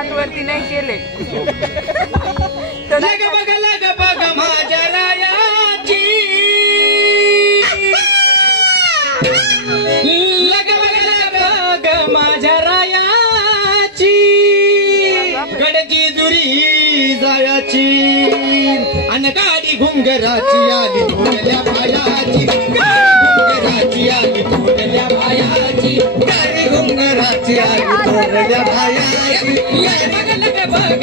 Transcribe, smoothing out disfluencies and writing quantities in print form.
हात वरती नाही केले. लग बग माझ्या रायाची, लग बग माझ्या रायाची, गडची जुरी जायाची अन गाडी घुंगराची आली थोडल्या पायाची, घुंगराची आली थोडल्या पायाची, गाडी घुंगराची आली थोडल्या पायाची. लग बग